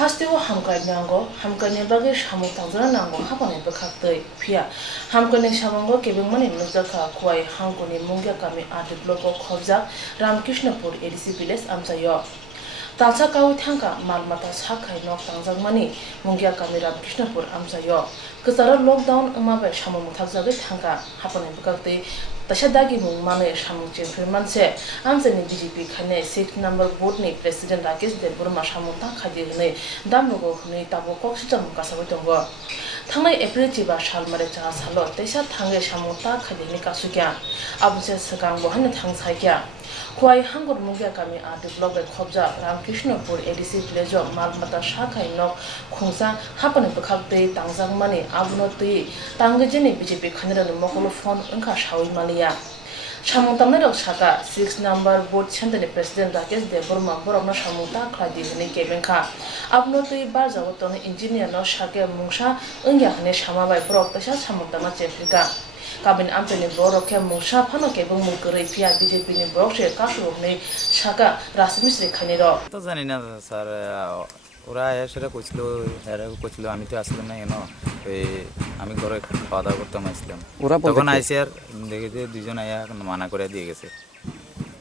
Hastiwo hamkai nyango, hamkai bagi samu tangjana nango hapane bekhaktei phia. Hamkai samango kebeng mani nujaka kuai hangkoni mungya kami adebloko khobjak Ramkrishnapur ADC village amsayo. Talsa kawi thangka malmata sakai nok tangjak mani mungya kami Ramkrishnapur amsayo. Kesara lockdown amabai samu muthakjagoi thangka hapane bekaktei Tashadagi mung mane samu chefirmanse amsani BJP khane 6 number board ni president Rakesh Deburma samu ta khadi hne damlogo hne tabo koksita mukasabo tongo thangnai April chiba salmare cha salo tesa thange samu ta khadi hne kasukya abuse sakang bohane thangsaikya Kuai hangor mungya kami a develop by khobja Ramkrishnapur ADC village malmata shakai nok khungsa hapane bekhakte tangjang mani abno tui tangjeni BJP khanera ni mokolo phone unka shawi maliya samung tamne rok saka 6 number board chandani president Rakesh Deburma boromna samungta khladi hne kebenka abno tui barjago ton engineer no shake mungsa ungya hne samabai borok tasa samung tamna chefrika Kabin amtani borok ke mungsa phano ke bung mungkore pia BJP ni borok se kasu ne shaka rasmis rekhaniro তো জানি না sir ওরা সেটা কইছিল এরা কইছিল আমি তো আসলাম না কেন এই আমি ঘরে খাওয়া দাওয়া করতাম আসলাম তখন আইসি আর দেখে যে দুইজন আয়া মানা করে দিয়ে গেছে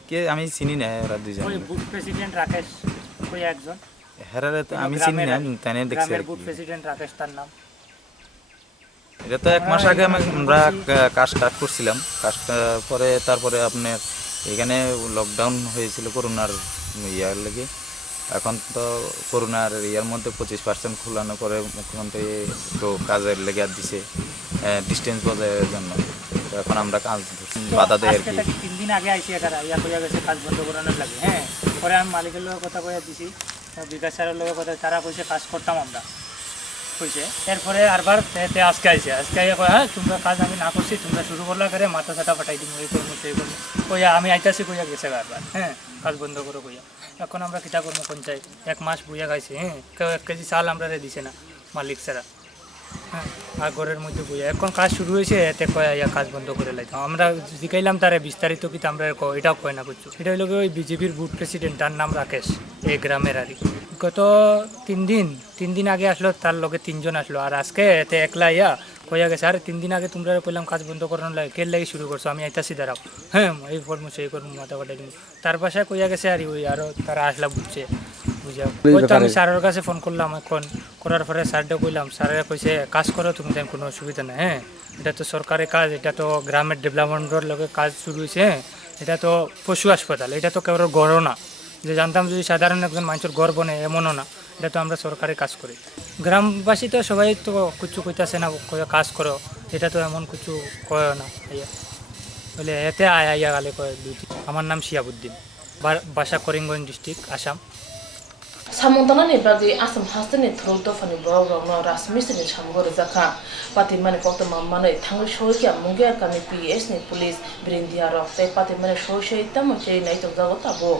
কে আমি চিনি না ওরা দুইজন ওই বুথ প্রেসিডেন্ট রাকেশ কই একজন হেরারে তো আমি চিনি না তাই দেখছি গ্রামের বুথ প্রেসিডেন্ট রাকেশ তার নাম এটা তো এক মাস আগে আমরা কাজ স্টার্ট করছিলাম কাজটা পরে তারপরে আপনার এখানে লকডাউন হয়েছিল করোনার ইয়ার লেগে এখন তো করোনার ইয়ার মধ্যে 25% খোলানোর পরে মুখ্যমন্ত্রী তো কাজের লেগে আর দিছে ডিস্টেন্স বজায়ের জন্য এখন আমরা কাজ বাধা দেয় আর কি 3 দিন আগে আইসি একারা ইয়া কইয়া গেছে কাজ বন্ধ করানোর লাগে হ্যাঁ পরে আমি মালিকের লগে কথা কইয়া দিছি বিকাশ স্যারের লগে কথা তারা কইছে কাজ করতাম আমরা কইছে এরপরে আরবার আজকে আইছে আজকে আইয়া কয় হ্যাঁ তোমরা কাজ আমি না করছি তোমরা শুরু করলা করে মাথা ছাটা পাঠাই দিই এই করবো সেই করবো কইয়া আমি আইতাছি কইয়া গেছে বারবার হ্যাঁ কাজ বন্ধ করো কইয়া এখন আমরা কিটা করবো পঞ্চায়েত 1 মাস বুইয়া খাইছে হ্যাঁ কেউ 1 কেজি চাল আমরা দিছে না মালিক ছাড়া হ্যাঁ আর ঘরের মধ্যে বুইয়া এখন কাজ শুরু হয়েছে এতে কয়া ইয়া কাজ বন্ধ করে লাইতাম আমরা জিকাইলাম তারে বিস্তারিত কিন্তু আমরা এটাও কয় না করছো এটা হইল ওই বিজেপির বুথ প্রেসিডেন্ট তার নাম রাকেশ এই গ্রামের আরই গত 3 দিন আগে আসলো তার লগে 3 জন আসলো আর আজকে এতে একলা ইয়া কইয়া গেছে আরে 3 দিন আগে তোমরা কইলাম কাজ বন্ধ করানোর লাগে কে লাগি শুরু করছো আমি আইতাছি দাঁড়াও হ্যাঁ এই করবো সেই করবো মাথা কাটাই দিব তার বাসায় কইয়া গেছে আর ওই আরও তারা আসলা বুঝছে বুঝা ওই তো আমি স্যারের কাছে ফোন করলাম এখন করার পরে স্যারটা কইলাম স্যারেরা কইছে কাজ করো তুমি তেমন কোনো অসুবিধা নেই হ্যাঁ এটা তো সরকারি কাজ এটা তো গ্রামের ডেভেলপমেন্টের লগে কাজ শুরু হয়েছে হ্যাঁ এটা তো পশু হাসপাতাল এটা তো কেবল গড়ও না যে জানতাম যদি সাধারণ একজন মানুষের ঘর বনে এমনও না এটা তো আমরা সরকারি কাজ করি গ্রামবাসী তো সবাই তো কিছু কইতাছে না কাজ করো এটা তো এমন কিছু কয় না ইয়া বলে এতে আয়া গালে কয় দুইটি আমার নাম শিয়াবুদ্দিন বাসা Karimganj district Assam Samungtana ni bagi asam hastani thurok dofani borok rokno rasmisini samgor jaka pati mane pokto mamane thangri shoikya mungya kami PS ni police brindia rok te pati mane shoishei tamo chei nai tokjago tabo